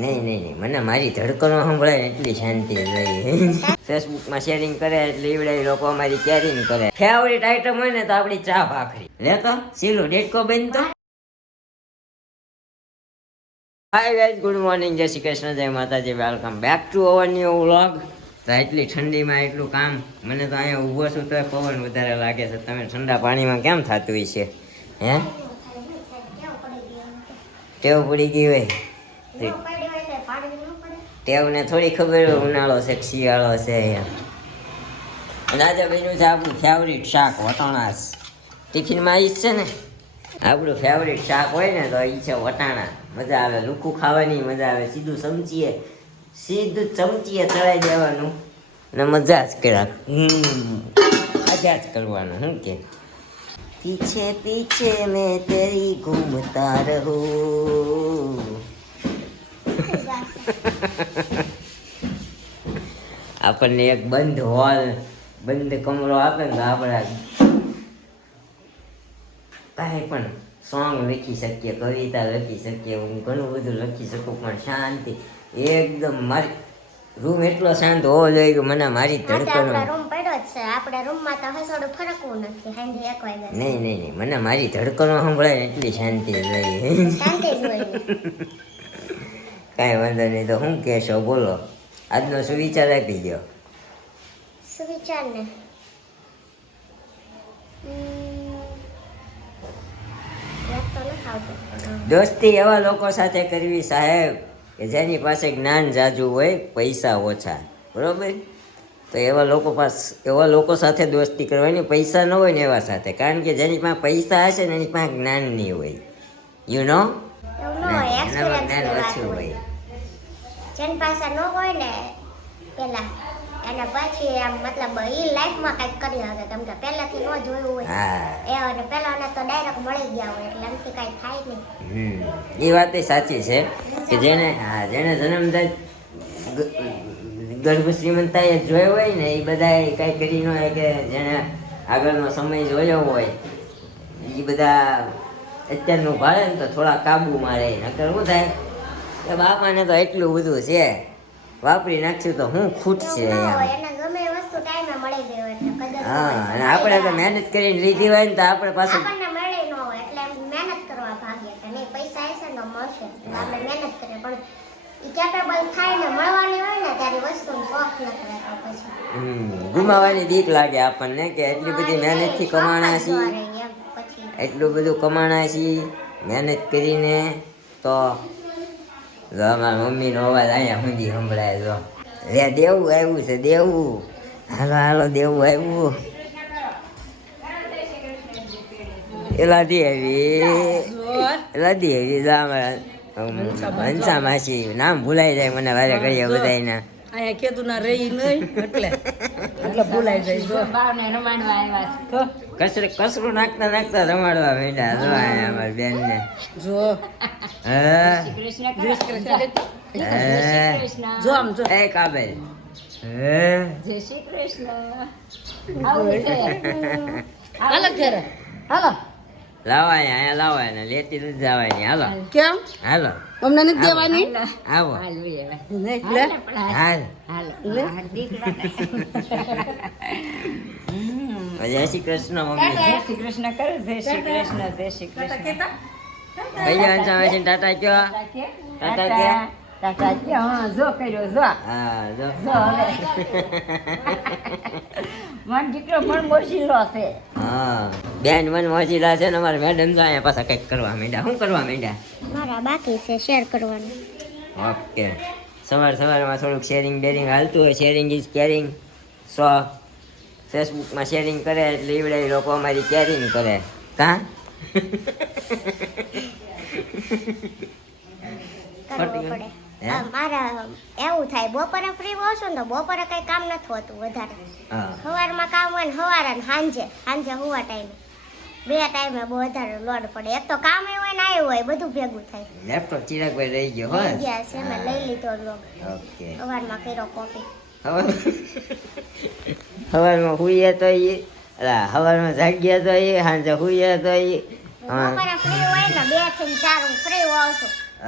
નહીં નહીં નહીં, મને મારી ધડકનો સંભળાય ને એટલી શાંતિ રહી. ફેસબુકમાં શેરિંગ કરે એટલે ઈવડાઈ લોકો અમારી કેરિંગ કરે. ફેવરિટ આઈટમ હોય ને તો આપણી ચા ભાખરી લેતો સીલું ડેટકો બનતો. હાય ગાઈઝ, ગુડ મોર્નિંગ, જય શ્રી કૃષ્ણ, જય માતાજી, welcome back to our new vlog. તો એટલી ઠંડીમાં એટલું કામ, મને તો અહીંયા ઊભો છું તો પવન વધારે લાગે છે. તમે ઠંડા પાણીમાં કેમ થતું હોય છે? હે, ટેવ પડી ગઈ હોય. ટેવને થોડી ખબર હોય ઉનાળો છે કે શિયાળો છે. અહીંયા અને આજે બન્યું છે આપણું ફેવરિટ શાક વટાણા. ટિફિનમાં આવીશ છે ને, આપણું ફેવરિટ શાક હોય ને તો એ છે વટાણા. મજા આવે, લુખું ખાવાની મજા આવે. સીધું ચમચીએ ચડાઈ દેવાનું અને મજા જ કર્યા. મજા જ કરવાનું. શું કે પીછે પીછે મેં તેરી ઘૂમતા રહું. આપણને એક બંધ હોલ, બંધ કમરો આપે ને તો આપણે કાંઈ પણ સોંગ લખી શકીએ, કવિતા લખી શકીએ, હું ઘણું બધું લખી શકું. પણ શાંતિ એકદમ, મારી રૂમ એટલો શાંત હોવો જોઈએ કે મને મારી ધડકનો રૂમ પડ્યો જ છે. આપણે રૂમમાં તો હસોડું ફરકવું નથી. સાંજે 1 વાગ્યા નહીં નહીં નહીં, મને મારી ધડકનો સંભળાય ને એટલી શાંતિ રહી. શાંતિ જ હોય. કાંઈ વાંધો નહીં. તો શું કહેશો બોલો? આજનો સુવિચાર આપી દો. સુવિચાર ને દોસ્તી એવા લોકો સાથે કરવી સાહેબ કે જેની પાસે જ્ઞાન જાજુ હોય, પૈસા ઓછા. બરોબર? તો એવા લોકો સાથે દોસ્તી કરવાની. પૈસા ન હોય ને એવા સાથે, કારણ કે જેની પાસે પૈસા હશે ને એની પાસે જ્ઞાન નહીં હોય. યુ નો, જ્ઞાન ઓછું હોય. જેની પાસે ન હોય ને પેલા અને પછી આમ મતલબ ઈ લાઈફમાં કંઈક કરી શકે, કેમ કે પહેલાથી ન જોયું હોય એ, અને પહેલાને તો ડાયરેક્ટ મળી ગયા હોય એટલે એમથી કાંઈ થાય નહીં. એ વાત સાચી છે કે જેને જન્મજાત ગર્ભ શ્રીમંતાએ જોયો હોય ને એ બધા કાંઈ કરી ન હોય, કે જેને આગળનો સમય જોયો હોય એ બધા અત્યારનું ભાડે ને તો થોડા કાબુમાં રહે. નકર શું થાય કે બાપાને તો એટલું બધું છે, વાપરી નાખશું તો હું ખૂટશે. હા, અને આપણે તો મહેનત કરીને લીધી હોય ને તો આપણે પાછું મળે ન હોય એટલે મહેનત કરવા ભાગે કે નહીં પૈસા આવશે ને મળશે, આપણે મહેનત કરીએ. પણ ઈ કેપેબલ થાય ને મળવાની હોય ને ત્યારે વસ્તુનો શોખ નથી રહેતો. પછી ગુમાવાની બીક લાગે આપણને કે એટલી બધી મહેનતથી કમાણા છીએ, એટલું બધું કમાણા છીએ મહેનત કરીને. તો મારા મમ્મીનો અવાજ અહીંયા સુધી સંભળાય. જો રે દેવું આવ્યું છે, દેવું. હાલો હાલો, દેવું આવ્યું. લાદી આવી હંસા માસી, નામ ભૂલાઈ જાય મને વારે કરીએ બધાયના. અહીંયા કેતું ના રહી નહીં એટલે ભૂલાઈ જાય. કસરું નાખતા નાખતા રમાડવા માંડ્યા. જો અહીંયા અમારી બેન ને જો જો આમ જો એ કાબેલ જય શ્રી કૃષ્ણ. હાલો ઘરે હાલો, લાવો અહીંયા લાવો ને, લેતી નથી જવાની. હાલો કેમ હાલો, અમને નથી દેવાની? આવો હાલ. જય શ્રી કૃષ્ણ મમ્મી. જય શ્રી કૃષ્ણ કરો. જય શ્રી કૃષ્ણ. જય શ્રી કૃષ્ણ. કઈ અંશા છે ટાટા કયો? ટાટા કયો? ટાટા કયો? હા, જો કર્યો જો. હા જો મારો દીકરો મન મોશીલો છે. હા, બેન મન મોજીલા છે ને. અમારે મેડમ તો અહીંયા પાછા કંઈક કરવા માંડ્યા. શું કરવા માંડ્યા? મારા બાકી છે શેર કરવાનું. ઓકે, સવારમાં થોડુંક શેરિંગ બેરિંગ હાલતું હોય. Sharing is caring. સો ફેસબુકમાં શેરિંગ કરે એટલે ઈવડાઈ લોકો અમારી કેરિંગ કરે. કાં કરવો પડે. મારા એવું થાય, બપોરે ફ્રી હોઉં છું ને તો બપોરે કઈ કામ નથી હોતું વધારે. સવારમાં કામ હોય ને સવારે ને સાંજે હુવા ટાઈમે, બે ટાઈમે બહુ વધારે લોડ પડે. એક તો કામ એવું હોય ને આવ્યું હોય, બધું ભેગું થાય. લેપટોપ ચિરાગભાઈ રહી ગયો હો. ગયા છે, મેં લઈ લીધો લોગ. ઓકે, સવારમાં કર્યો કોપી. સવારમાં હુઈએ તો સવારમાં જાગ્યા તો સાંજે હુઈએ તો બપોરે ફ્રી હોય ને 2 થી 4 હું ફ્રી હોઉં છું. એ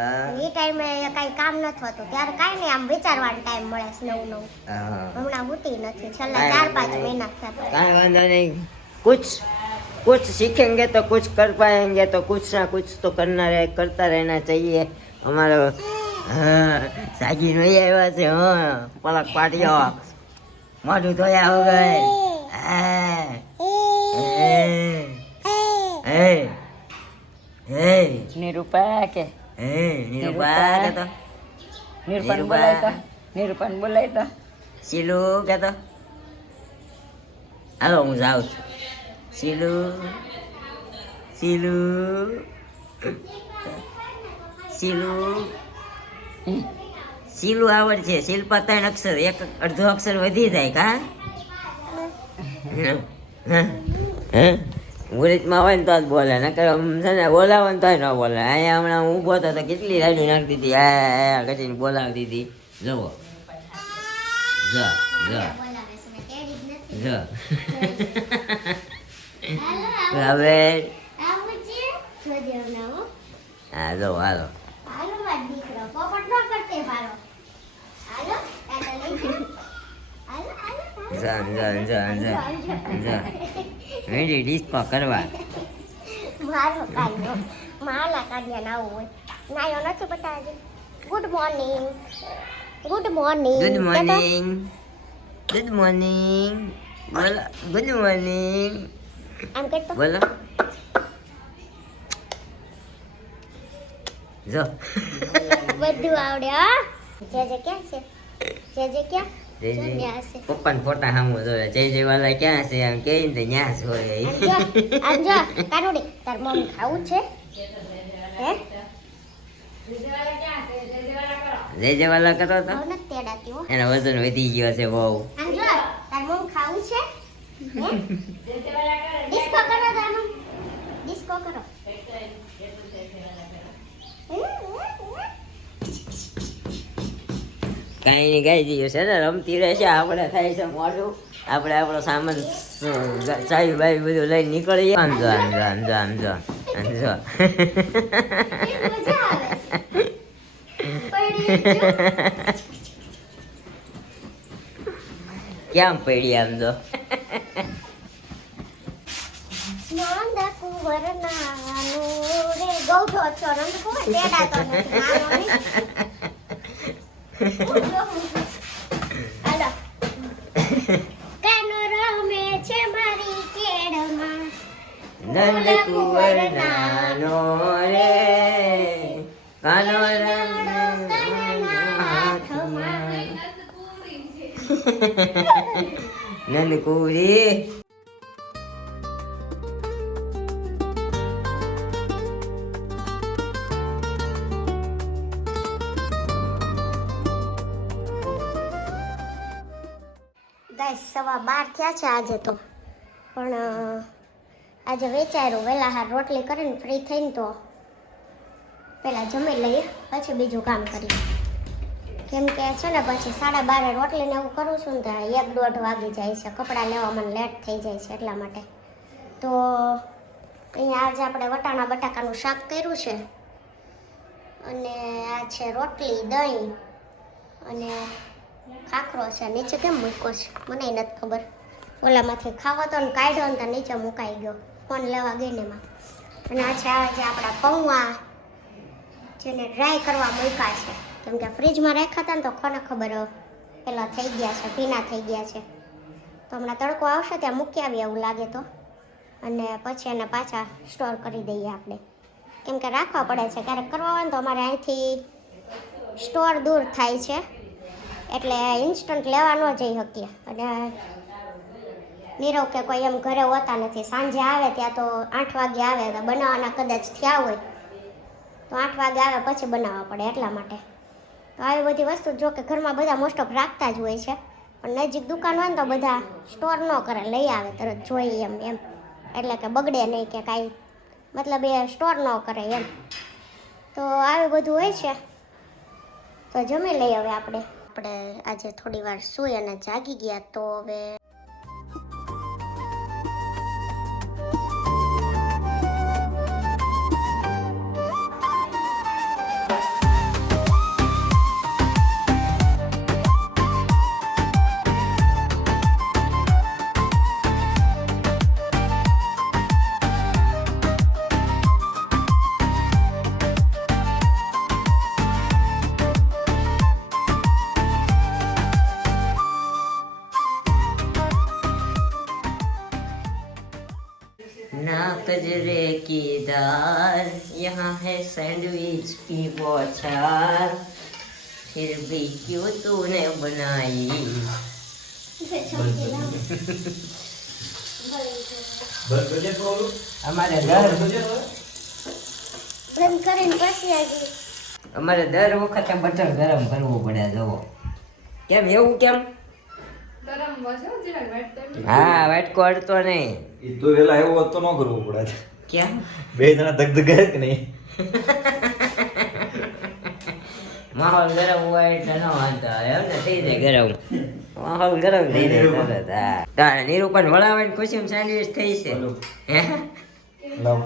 ટાઈમે કાંઈ કામ નથી હોતું ત્યારે કાંઈ નહીં આમ વિચારવાનો ટાઈમ મળે છે નવું નવું. હમણાં હોતી નથી છેલ્લા 4-5 મહિના થયા તો. કાંઈ વાંધો નહીં. कुछ सीखेंगे तो कुछ कर पाएंगे तो कुछ ना कुछ तो करता रहना चाहिए. हमारा सागी नहीं आया से पलक पाटियो मोटू धोया वगैरह નિરૂપા કે નિરૂપા કહેતો નિરૂપણ બોલાય તો શીલુ કહેતો હાલો હું જાઉં છું. શીલું આવડ છે. શિલ્પા 3 અક્ષર એક અડધો અક્ષર વધી જાય કા મુહૂર્તમાં હોય ને તો જ બોલે નકર છે ને બોલાવો ને તોય ન બોલે. અહીંયા હમણાં હું ઊભો હતો તો કેટલી રાડું નાખી દીધી આ કરીને બોલાવી દીધી. જુઓ જો હવે હા જો હાલો ડિસ્કો કરવા મારો કાઢ્યો માલા કાઢ્યા ના હોય નાયો નથી બતાવી. ગુડ મોર્નિંગ ગુડ મોર્નિંગ બોલો ગુડ મોર્નિંગ આમ કરતો બોલો જો બધું આવડે હા. જે ક્યાં છે જે ક્યાં પપ્પાના ફોટા સામુ જોવે જય વાલા ક્યાં છે આમ કે ને ન્યા જ હોય. આમ જો કાનુડી તાર મમ્મી ખાવું છે હે જય વાલા કરો તો બહુ નથી તેડાતી હો. એનો વજન વધી ગયો છે બહુ. આમ જો તાર મમ્મી ખાવું છે હે ડિસ્કો કરો તાનું ડિસ્કો કરો. કાંઈ નહીં ગાઈ દઈએ છે ને રમતી રહેશે. આપણે થાય છે મોડું આપણે આપણો સામાન ચાવી બાવી બધું લઈને નીકળીએ. આમજો મજા આવે કેમ પડી આમ તો નંદ કુંવર નાનો રે ગૌઠો છો નંદ કુંવર તેડાતો નથી નાનો નહીં. હાલો કાનો રમે છે મારી કેડમાં નંદ કુંવર નાનો રે કાનો હાથમાં નંદ કુંવરી ગાઈસ 12:15 થયા છે આજે તો પણ આજે વિચાર્યું વહેલા હાર રોટલી કરીને ફ્રી થઈને તો પહેલાં જમી લઈએ પછી બીજું કામ કરીએ. કેમ કે છે ને પછી 12:30 રોટલીને એવું કરું છું ને ત્યાં 1-1.5 વાગી જાય છે. કપડાં લેવા મને લેટ થઈ જાય છે એટલા માટે. તો અહીંયા આજે આપણે વટાણા બટાકાનું શાક કર્યું છે અને આ છે રોટલી દહીં અને ખાખરો છે. નીચે કેમ મૂક્યો છે મને નથી ખબર. ઓલામાંથી ખાવો તો ને કાઢ્યો ને તો નીચે મુકાઈ ગયો ફોન લેવા ગઈ ને એમાં. અને આ છે આપણા પૌવા જેને ડ્રાય કરવા મૂક્યા છે કેમ કે ફ્રીજમાં રાખ્યા હતા ને તો કોને ખબર પેલા થઈ ગયા છે ભીના થઈ ગયા છે. તો હમણાં તડકો આવશે ત્યાં મૂકી આવીએ એવું લાગે તો અને પછી એને પાછા સ્ટોર કરી દઈએ આપણે કેમ કે રાખવા પડે છે. ક્યારેક કરવા હોય ને તો અમારે અહીંથી સ્ટોર દૂર થાય છે એટલે ઇન્સ્ટન્ટ લેવા ન જઈ શકીએ. અને નીરવ કે કોઈ એમ ઘરે હોતા નથી. સાંજે આવે ત્યાં તો 8 વાગે આવે તો બનાવવાના કદાચ થયા હોય તો 8 વાગે આવે પછી બનાવવા પડે એટલા માટે. તો આવી બધી વસ્તુ જો કે ઘરમાં બધા મોસ્ટ ઓફ રાખતા જ હોય છે પણ નજીક દુકાન હોય ને તો બધા સ્ટોર ન કરે લઈ આવે તરત જોઈએ એમ એટલે કે બગડે નહીં કે કાંઈ મતલબ એ સ્ટોર ન કરે એમ. તો આવી બધું હોય છે. તો જમી લઈએ હવે આપણે આજે થોડી વાર સૂઈ અને જાગી ગયા તો હવે कजरे की दाल, यहाँ है सैंडविच की बौछार, फिर भी क्यों तूने बनाई. અમારે બંધ કરીને પછી આવી અમારે દર વખતે બટર ગરમ કરવું પડે. જુઓ કેમ એવું કેમ? હા, વાટકો અડતો નહીં. એ તો વેલા એવો હોત તો ન કરવું પડે. કેમ? બે જણા ધગધગાય કે નહીં? માહોલ ગરમ હોય એટલે ન વાંધો આવે. એમ ને થઈ જાય ગરમ. માહોલ ગરમ થઈ જાય તરત. હા, તારે નિરૂપણ વળાવવાની ખુશીમાં સેન્ડવિચ થઈ છે. હે? લાવ.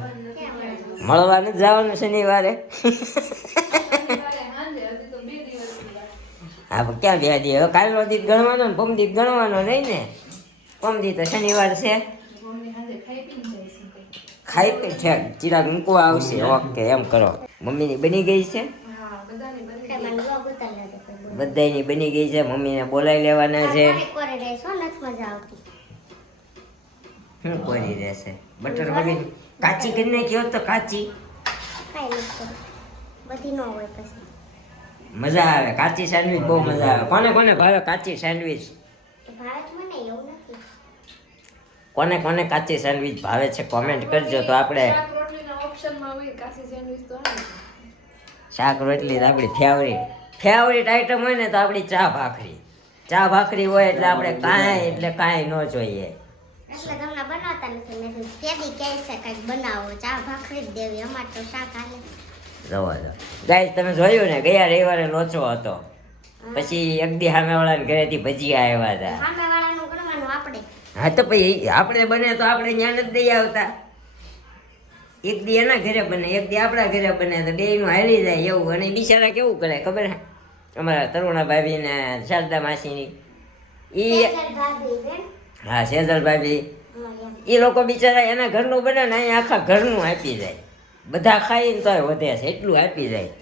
મળવા નથી જવાનું શનિવારે? હા, પણ ક્યાં બે દી? હવે કાલનો દી ગણવાનો ને પમદી ગણવાનો નહીં ને. પમદી તો શનિવાર છે. ખાઈ પી છે ચિરાગ મૂકવા આવશે. ઓકે, એમ કરો. મમ્મીની બની ગઈ છે? મને લોગ ઉતારી દે બધાયની બની ગઈ છે. મમ્મીને બોલાવી લેવાના છે. કોરે રહેશો નથી મજા આવતી શું કોરી રહેશે? બટર મમ્મી કાચી કરી નાખી તો કાચી કાંઈ નથી કરું. બધી ન હોય પછી મજા આવે. કાચી સેન્ડવિચ બહુ મજા આવે. કોને કોને ભાવે કાચી સેન્ડવિચ? ભાવે જ મને એવું નથી. કોને કોને કાચી સેન્ડવિચ ભાવે છે કોમેન્ટ કરજો. તો આપણે શાક રોટલી તો આપણી ફેવરિટ આઈટમ હોય ને તો આપણી ચા ભાખરી હોય એટલે આપણે કાંઈ ન જોઈએ. એટલે તમને બનાવતા નથી. મેં કીધું કેદી કહે છે કંઈક બનાવો, ચા ભાખરી જ દેવી. અમારે તો શાક હાલે. જવા દો ગાઈસ, તમે જોયું ને ગયા રવિવારે લોચો હતો. પછી એક દી સામેવાળાને ઘરેથી ભજીયા આવ્યા હતા. સામેવાળાનું ગણવાનું આપણે. હા, તો પછી આપણે બને તો આપણે ત્યાં નથી દઈ આવતા. એક દી એના ઘરે બને, એક દી આપણા ઘરે બને, તો બેયનું હાલી જાય એવું. અને બિચારા કેવું કરે ખબર હે? અમારા તરુણા ભાભી ને શારદા માસીની ભાભી બેન. હા, સેજલ ભાભી, એ લોકો બિચારા એના ઘરનું બને ને અહીંયા આખા ઘરનું આપી જાય. બધા ખાઈને તોય વધે છે એટલું આપી જાય.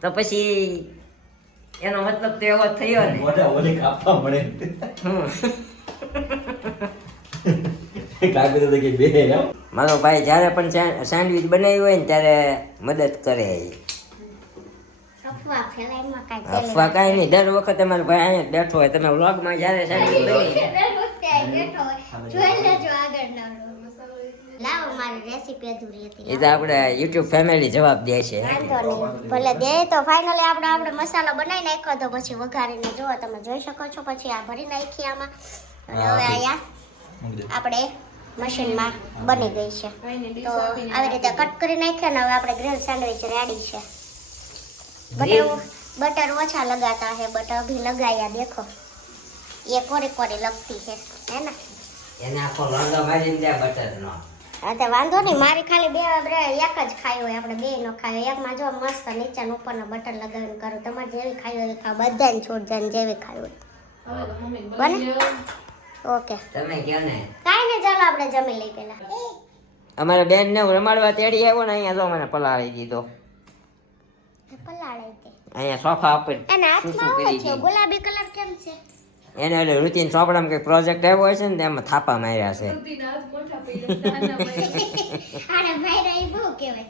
તો પછી એનો મતલબ તો એવો થયો ને. મોઢા ઓલી કાપવા મળે. હમ. કાપી તો કે બે એમ. મારો ભાઈ જ્યારે પણ સેન્ડવિચ બનાવી હોય ને ત્યારે મદદ કરે. અફવા ફેલાઈમાં કાંઈ અફવા કાંઈ નહીં. દર વખતે મારો ભાઈ અહીંયા જ બેઠો હોય. તમે વ્લોગમાં જ્યારે સેન્ડવિચ બની લાવો મારી રેસીપી અધૂરી હતી. એ તો આપણે યુટ્યુબ ફેમિલી જવાબ દે છે. વાંધો નહીં, ભલે દે. તો ફાઇનલી આપણે મસાલો બનાવી નાખ્યો તો પછી વઘારીને જો તમે જોઈ શકો છો. પછી આ ભરી નાખી આમાં. અને હવે અહીંયા આપણે મશીનમાં બની ગઈ છે. તો આવી રીતે કટ કરી નાખ્યા ને હવે આપણે ગ્રીલ સેન્ડવિચ રેડી છે. બટર ઓછા લગાતા है, बट अभी लगाया देखो ये कोरी कोरी लगती है ना. એને આખો લોંદો મારીને દે બટરનો. હા, તે વાંધો નહીં. મારી ખાલી બે એક જ ખાયો હોય, આપણે બે નો ખાયો. એકમાં જો મસ્ત નીચે ઉપરનો બટર લગાવીને કરું. તમારે જેવી ખાઈ હોય ખાવ, બધાને છોડ જાય જેવી ખાઈ હોય. બને? ઓકે, તમે કહો ને. કાંઈ નહીં, ચાલો આપણે જમી લઈ પેલા. અમારા બેન ને રમાડવા તેડી આવ્યો ને અહીંયા જો મને પલાળી દીધો. પલાળે તે અહીંયા સોફા ઉપર એના શું હાથમાં કરી આવો છે દીધી. ગુલાબી કલર કેમ છે? એને એટલે રૂટીન ચોપડામાં કંઈક પ્રોજેક્ટ આવ્યો હોય છે ને તેમાં થાપા માર્યા છે. આને ભાઈ રહી બહુ કહેવાય.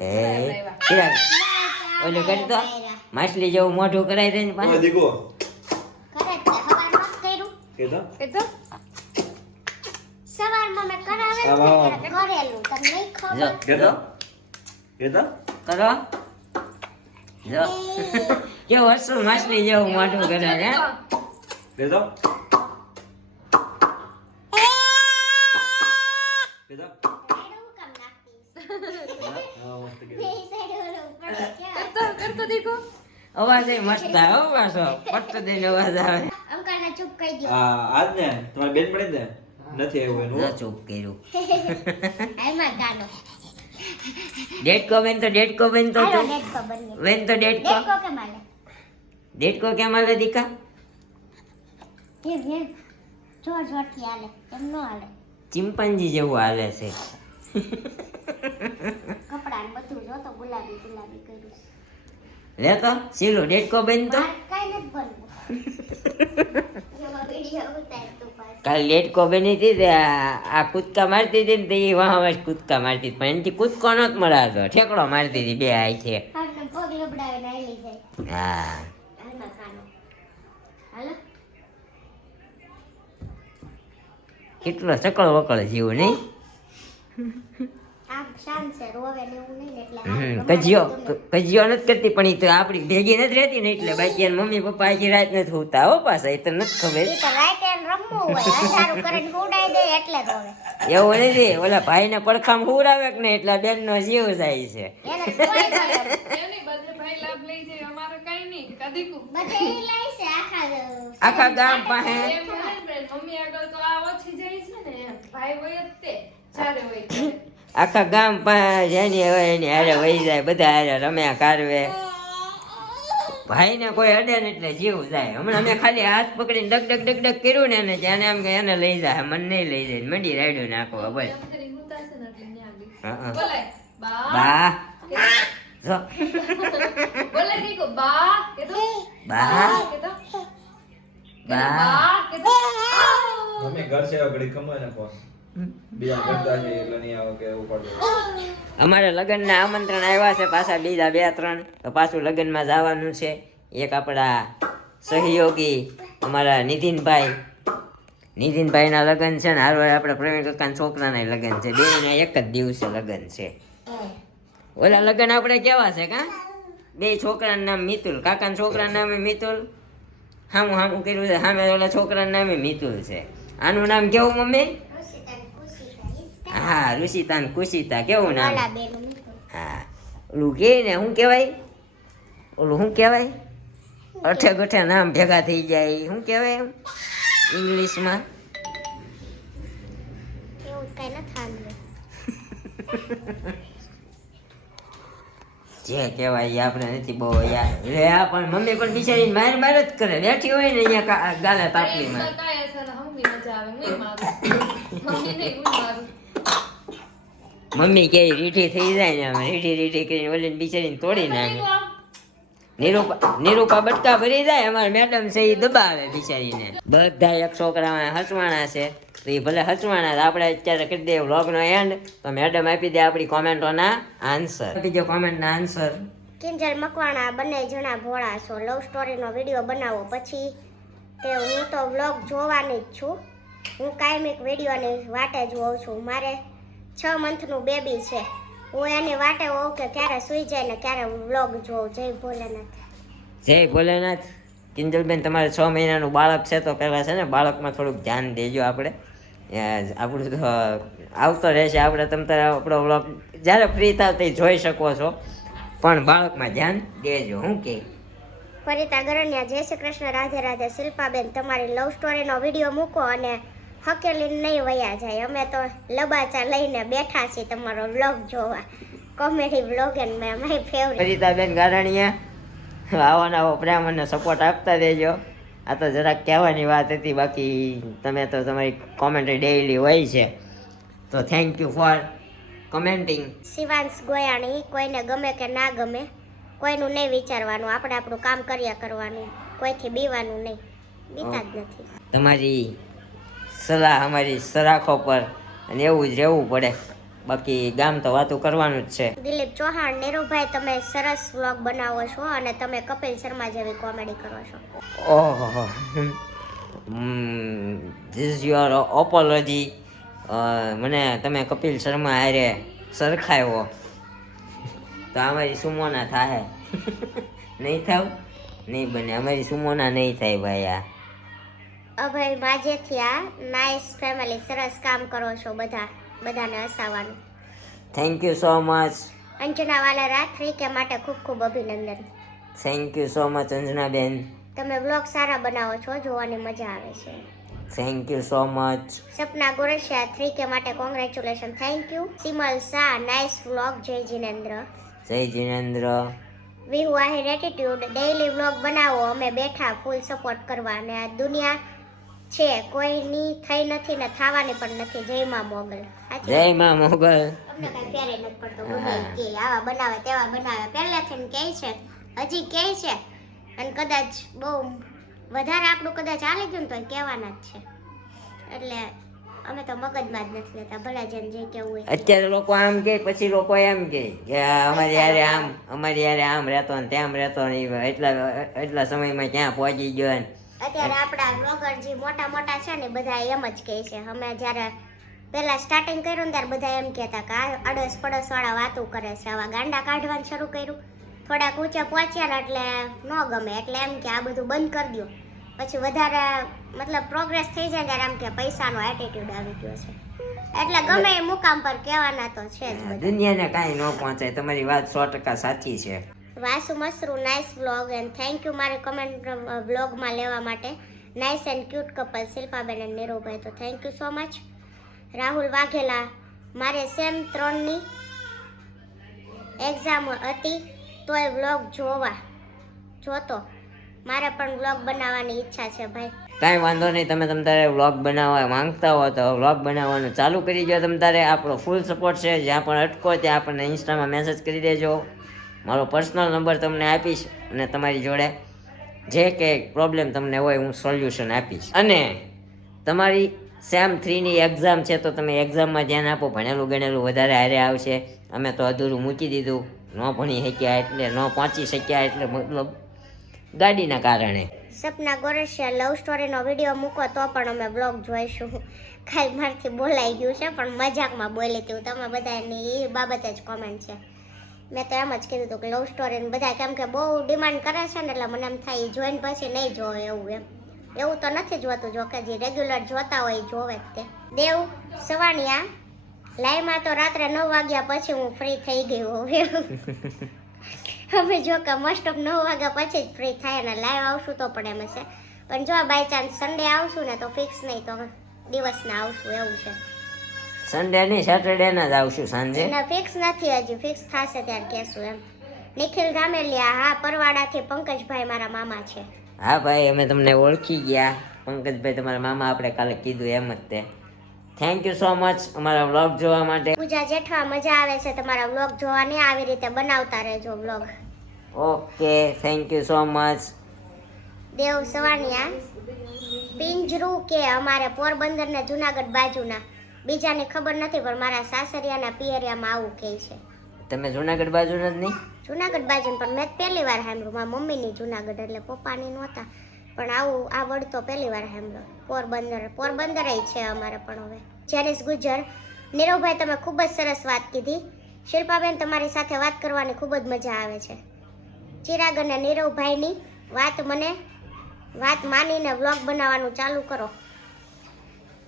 એ ચિરાગ, ઓલું કરી દો. માછલી જેવું મોઢું કરાઈ દે ને ઓય પાછું. દીકો. કરે છે સવારમાં કર્યું. સવારમાં મેં કરાવે જ આવા. ને કરેલું તમને નહીં જો ખબર. જો કેતા? કરો જો કેવું હસું માછલી જેવું મોઢું કરે હે. કેતા? કેતા? સાઈડ હું કામ નાખતી? હા, મસ્ત બે કેતા. સાઈડ ઓલું કેવાય. અવાજ એ મસ્ત આવે હો પાછો. પટ્ટ દઈને અવાજ આવે. અંકલને ચૂપ કહી દો. આજ ને તમારી બેન પડી ને નથી આવ્યું જો એનું. ચૂપ કર્યું. એમાં ગાનો. ડેટકો બેન તો ડેટકો બેન તો હાલો તું. ડેટકો બનીએ. બેન તો ડેટકો. ડેટકો કે માલે? ડેટકો કેમ આવે દીકા? ધીર જોર જોરથી હાલે. એમ નો હાલે. ચિંપાંજી જેવું હાલે છે. કપડાં ને બધું જો તો ગુલાબી ગુલાબી કર્યું. લે તો સીલું ડેટકો બેન તો. મારે કાંઈ નથી બનવું. એમાં વિડીયો ઉતાર તું પાછો. કાલે લેટકો બની હતી તે આ કૂદકા મારતી હતી ને તે વાહ કૂદકા મારતી હતી. પણ એનાથી કૂદકો નહોતો મળાતો, ઠેકડો મારતી હતી બે હાથે. હાથને પગ લબડાવીને આયલી જાય. હા હાલો કાનો. હાલો. કેટલો સકળ વકળ જીવ નહીં. આમ શાંત છે, રોવે ને એવું નહીં ને એટલે કજિયો નથી કરતી, પણ એ તો આપણી ભેગી નથી રહેતી ને એટલે બાકી એના મમ્મી પપ્પા આખી રાત નથી હોતા હો પાછા. એ તો નથી ખબર. ઈ તો રાતે એને રમવું હોય, અંધારું કરીને હુડાઈ દે એટલે રોવે. એવું નથી, ઓલા ભાઈને પડખામ હુરાવે કે નહીં એટલે બેન નો જીવ જાય છે. એને કોઈ કરે નહીં. એની બધે ભાઈ લાભ લઈ જાય, અમારે કઈ નહીં. કદીકું બધે ઈ લઈ છે આખા ગામ પાસે એમ હોય ને friend, મમ્મી આગળ તો આ ઓછી જાય છે ને એમ. ભાઈ હોય જ તે જ્યારે હોય ત્યારે. આખા ગામ પાસે જેની હોય એની હારે વહી જાય, બધા હારે રમ્યા કારવે. ભાઈને કોઈ અડે ને એટલે જીવ જાય. હમણાં અમે ખાલી હાથ પકડીને ડગ ડગ ડગ ડગ કર્યું ને એને જાણે એમ કે એને લઈ જાય, મને નહીં લઈ જાય. મંડી રાડ્યું નાખો બસ. એમ કરી ઉતારશે ને એટલે ન્યા ગઈ. હા બોલાય, બા. બા જો બોલાય દીકો, બા કીધું. બા કીધું. બા બા કીધું. મમ્મી ઘર છે ઘડી કમાય ને ફોન બીજા કરતા છે એટલે નહીં આવો કે એવું પડતું. અમારે લગ્નના આમંત્રણ આવ્યા છે પાછા બીજા 2-3. તો પાછું લગ્નમાં જવાનું છે. એક આપણા સહયોગી અમારા નિતિનભાઈના લગ્ન છે ને હાલ આપણા પ્રવીણ કાકાના છોકરાના લગ્ન છે. બેના એક જ દિવસે લગ્ન છે. ઓલા લગ્ન આપણે કેવા છે કા? બે છોકરાનું નામ મિતુલ, કાકાના છોકરાનું નામે મિતુલ, હામું કર્યું છે. સામે ઓલા છોકરાનું નામે મિતુલ છે. આનું નામ કેવું મમ્મી? હા ઋષિતા ને કુશિતા. કેવું નામ? ઓલા બેનું હા ઓલું કે ને શું કહેવાય, ઓલું શું કહેવાય, અઠે ગઠે નામ ભેગા થઈ જાય, શું કહેવાય એમ ઇંગ્લિશમાં? એવું કઈ ન થાતું. જે કહેવાય એ આપણે નથી બહુ યાર. લે આ પણ મમ્મી પણ બિચારી માર જ કરે, બેઠી હોય ને અહીંયા ગાલે તાપલીમાં. કાંઈ અસર હમની મજા આવે, હુંય મારું. મમ્મી નહીં, હુંય મારું. મમ્મી કે રીઠી થઈ જાય ને આમ રીઠી કરીને ઓલીને બિચારીને તોડી નાખે. નિરૂપા બટકા ભરી જાય, અમારે મેડમ છે એ દબાવે બિચારીને. બધા એક છોકરામાં હસવાણા છે તો એ ભલે હસવાના, આપણે અત્યારે કરી દઈએ વ્લોગનો એન્ડ. તો મેડમ આપી દે આપણી કોમેન્ટોના આન્સર. આપી દે કોમેન્ટના આન્સર. કિંજલ મકવાણા બંને જણા ભોળા છો, લવ સ્ટોરીનો વિડીયો બનાવો પછી તે હું તો વ્લોગ જોવાની જ છું. હું કાયમિક વિડીયોની વાટે જ હોઉં છું. મારે 6 મંથનું બેબી છે. હું એની વાટે હોઉં કે ક્યારે સૂઈ જાય ને ક્યારે વ્લોગ જોઉં. જય ભોલેનાથ. જય ભોલેનાથ. કિંજલબેન તમારે 6 મહિનાનું બાળક છે તો પહેલાં છે ને બાળકમાં થોડુંક ધ્યાન દેજો. આપણું તો આવતો રહેશે, આપણે તમ તારે આપણો વ્લોગ જ્યારે ફ્રી થાવ તે જોઈ શકો છો, પણ બાળકમાં ધ્યાન દેજો. શું કે પરિતા ગરણિયા, જય શ્રી કૃષ્ણ, રાધે રાધે. શિલ્પાબેન તમારી લવ સ્ટોરીનો વિડીયો મૂકો અને હકેલીને નહીં વયા જાય. અમે તો લબાચા લઈને બેઠા છીએ તમારો વ્લોગ જોવા. Comedy vlog and my favourite. પરિતાબેન ગારણીયા, આવો નવો પ્રેમ અને સપોર્ટ આપતા રહેજો. આ તો જરાક કહેવાની વાત હતી, બાકી તમે તો તમારી કોમેન્ટ ડેઈલી હોય છે, તો thank you for commenting. Shivansh Goyani, કોઈને ગમે કે ના ગમે કોઈનું નહીં વિચારવાનું, આપણે આપણું કામ કર્યા કરવાનું, કોઈથી બીવાનું નહીં. બીતા જ નથી. તમારી સલાહ અમારી સરાખો પર અને એવું જ રહેવું પડે, બાકી ગામ તો વાતું કરવાનું જ છે. દિલીપ ચૌહાણ, નીરુભાઈ તમે સરસ વ્લોગ બનાવો છો અને તમે કપિલ શર્મા જેવી કોમેડી કરો છો. ઓહો, ધીસ યોર ઓપોલોજી. મને તમે કપિલ શર્મા હારે સરખાયો તો અમારી સુમોના થાય. નહીં થાવ, નહીં બને, અમારી સુમોના નહીં થાય ભાઈ. આ અભય માજેથિયા, નાઇસ ફેમિલી, સરસ કામ કરો છો બધાને હસાવવાનું. Thank you so much. Anjana Vala રાત્રિ કે માટે ખૂબ ખૂબ અભિનંદન. થેન્ક યુ સો મચ અંજનાબેન. તમે વ્લોગ સારા બનાવો છો, જોવાની મજા આવે છે. Thank you so much. Sapna Gorasiya 3K માટે congratulation, thank you. Simal Shah, nice vlog. જય જીનેન્દ્ર. જય Jinendra. Vihu Ahir attitude, daily vlog બનાવો, અમે બેઠા ફૂલ સપોર્ટ કરવા. અને આ દુનિયા છે કોઈની થઈ નથી ને થવાની પણ નથી. જય માં મોગલ. જય માં મોગલ. અમને કઈ ફેરે નથી પડતો, ગમે કે આવા બનાવે તેવા બનાવે, પહેલેથી કહે છે, હજી કહે છે, અને કદાચ બહુ વધારે આપણું કદાચ ચાલી ગયું ને તો કહેવાના જ છે. એટલે અમે તો મગજમાં જ નથી લેતા ભલા જેમ જે કેવું હોય. અત્યારે લોકો આમ કે પછી લોકો એમ કે અમારી યારે આમ રહેતો ને તેમ રહેતો ને એટલા સમયમાં ક્યાં પહોંચી ગયો ને અત્યારે આપણા બ્લોગર જે મોટા મોટા છે ને બધા એમ જ કહે છે. અમે જ્યારે પહેલા સ્ટાર્ટિંગ કર્યું ને ત્યારે બધા એમ કહેતા કે આ અડોસ પડોસ વાળા વાતો કરે છે. આવા ગાંડા કાઢવાનું શરૂ કર્યું, થોડાક ઊંચે પહોંચ્યા ને એટલે ન ગમે એટલે એમ કે આ બધું બંધ કરી દો. પછી વધારે મતલબ પ્રોગ્રેસ થઈ જાય ત્યારે એમ કે પૈસાનો એટીટ્યુડ આવી ગયો છે. એટલે ગમે એ મુકામ પર કહેવાના તો છે જ બધા. દુનિયાને કાંઈ ન પહોંચાય. તમારી વાત 100% સાચી છે. Vasu Masru nice vlog and thank you મારી કમેન્ટ વ્લોગમાં લેવા માટે. નાઇસ એન્ડ ક્યુટ કપલ શિલ્પાબેન અને નીરુભાઈ, તો thank you so much. Rahul Vaghela, મારે સેમ 3ની એક્ઝામ હતી તોય વ્લોગ જોતો. મારે પણ વ્લોગ બનાવવાની ઈચ્છા છે ભાઈ. કાંઈ વાંધો નહીં, તમે તમારે વ્લોગ બનાવવા માંગતા હો તો વ્લોગ બનાવવાનું ચાલુ કરી દો. તમારે આપણો ફૂલ સપોર્ટ છે. જ્યાં પણ અટકો ત્યાં આપણને ઇન્સ્ટામાં મેસેજ કરી દેજો. મારો પર્સનલ નંબર તમને આપીશ અને તમારી જોડે જે કંઈ પ્રોબ્લેમ તમને હોય હું સોલ્યુશન આપીશ. અને તમારી સેમ 3ની એક્ઝામ છે તો તમે એક્ઝામમાં ધ્યાન આપો. ભણેલું ગણેલું વધારે હારે આવશે. અમે તો અધૂરું મૂકી દીધું, ન ભણી શક્યા એટલે ન પહોંચી શક્યા એટલે મતલબ ગાડીના કારણે. સપના ગોરસિયા, લવ સ્ટોરીનો વિડીયો મૂકો તો પણ અમે બ્લોગ જોઈશું. કાલ મારથી બોલાઈ ગયું છે પણ મજાકમાં બોલી હતી. તમે બધાની એ બાબતે જ કોમેન્ટ છે. મેં તો એમ જ કીધું હતું કે લવ સ્ટોરીને બધા કેમ કે બહુ ડિમાન્ડ કરે છે ને એટલે મને એમ થાય જોઈને પછી નહીં જોવે એવું એવું તો નથી જોતું. જો કે જે રેગ્યુલર જોતા હોય એ જોવે જ તે. દેવ સવાણિયા, લાઈવમાં તો રાત્રે 9 વાગ્યા પછી હું ફ્રી થઈ ગઈ હોઉં. અમે જો કે મોસ્ટ ઓફ 9 વાગ્યા પછી જ ફ્રી થાય અને લાઈવ આવશું તો પણ એમ છે. પણ જો બાય ચાન્સ સન્ડે આવશું ને તો ફિક્સ નહીં તો દિવસના આવશું એવું છે. સન્ડે નહીં સેટરડેના જ આવશું સાંજે. ના ફિક્સ નથી, હજી ફિક્સ થશે ત્યારે કહેશું એમ. નિખિલ ધામેલિયા, હા પરવાડાથી પંકજભાઈ મારા મામા છે. હા ભાઈ, અમે તમને ઓળખી ગયા. પંકજભાઈ તમારા મામા આપણે કાલે કીધું એમ જ તે. થેન્ક યુ સો મચ અમારા વ્લોગ જોવા માટે. પૂજા જેઠવા, મજા આવે છે તમારા વ્લોગ જોવાની. આવી રીતે બનાવતા રહેજો vlog. Okay, thank you so much. Dev Savaniya, પિંજરું કે અમારે પોરબંદર ને જુનાગઢ બાજુના. બીજાને ખબર નથી પણ મારા સાસરિયાના પિયરિયામાં આવું કહે છે. તમે જુનાગઢ બાજુ જ નહીં? જુનાગઢ બાજુ પણ મેં પહેલી વાર સાંભળ્યું. મારા મમ્મીની જુનાગઢ એટલે પપ્પાની નહોતા પણ આવું આ વર્ડ તો પહેલી વાર સાંભળ્યો. પોરબંદર છે અમારે પણ. હવે જેનિસ ગુજર, નીરવભાઈ તમે ખૂબ જ સરસ વાત કીધી. શિલ્પાબેન તમારી સાથે વાત કરવાની ખૂબ જ મજા આવે છે. ચિરાગ અને નીરવભાઈની વાત માનીને વ્લોગ બનાવવાનું ચાલુ કરો.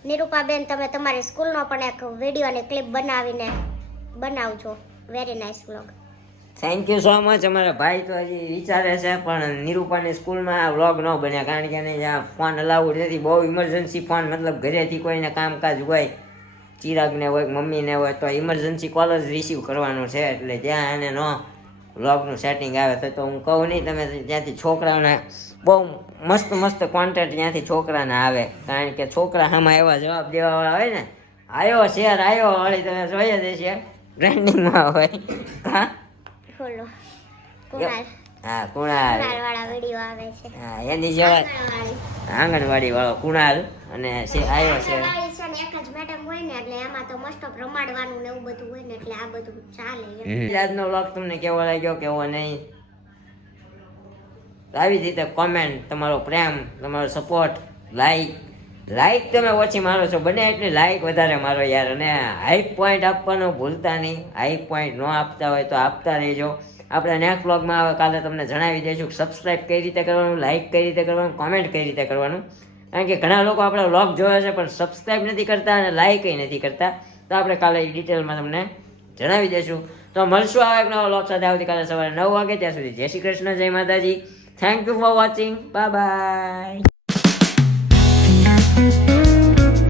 નિરૂપાબેન તમે તમારી સ્કૂલનો પણ એક વિડીયોની ક્લિપ બનાવીને બનાવજો. Very nice vlog. Thank you so much. અમારા ભાઈ તો હજી વિચારે છે પણ નિરૂપાની સ્કૂલમાં આ વ્લોગ ન બન્યા કારણ કે એને જ્યાં ફોન અલાઉડ નથી. બહુ ઇમરજન્સી ફોન મતલબ ઘરેથી કોઈને કામકાજ હોય, ચિરાગને હોય, મમ્મીને હોય તો ઇમરજન્સી કોલ જ રિસીવ કરવાનું છે એટલે ત્યાં એને ન વ્લોગનું સેટિંગ આવે તો હું કહું નહીં. તમે ત્યાંથી છોકરાઓને બહુ મસ્ત મસ્ત કોન્ટેન્ટ ત્યાંથી છોકરાને આવે કારણ કે છોકરા આમાં એવા જવાબ દેવાવાળા હોય ને. આવ્યો શેર આવ્યો વળી તમે જોઈએ જ છે ટ્રેન્ડિંગમાં હોય. હા બોલો કુણાલ. હા કુણાલ વાળા વિડીયો આવે છે. હા એની જેવા આંગણવાડી વાળો કુણાલ અને આવ્યો છે. એક જ મેડમ હોય ને એટલે એમાં તો મસ્ત ઓફ રમાડવાનું ને એવું બધું હોય ને એટલે આ બધું ચાલે. આજનો વ્લોગ તમને કેવો લાગ્યો કેવો નહીં આવી રીતે કોમેન્ટ, તમારો પ્રેમ, તમારો સપોર્ટ, લાઈક તમે ઓછી મારો છો બને એટલી લાઈક વધારે મારો યાર. અને હાઈપ પોઈન્ટ આપવાનો ભૂલતા નહીં. હાઈપ પોઈન્ટ ન આપતા હોય તો આપતા રહેજો. આપણે નેક્સ્ટ વ્લોગમાં કાલે તમને જણાવી દઈશું સબસ્ક્રાઈબ કઈ રીતે કરવાનું, લાઈક કઈ રીતે કરવાનું, કોમેન્ટ કઈ રીતે કરવાનું. કારણ કે ઘણા લોકો આપણા વ્લોગ જોવે છે પણ સબસ્ક્રાઈબ નથી કરતા અને લાઈક નથી કરતા. તો આપણે કાલે ડિટેલમાં તમને જણાવી દઈશું. તો મળશું આવે એક નવા વ્લોગ સાથે આવતીકાલે સવારે 9 વાગે. ત્યાં સુધી જય શ્રી કૃષ્ણ, જય માતાજી. Thank you for watching. Bye bye.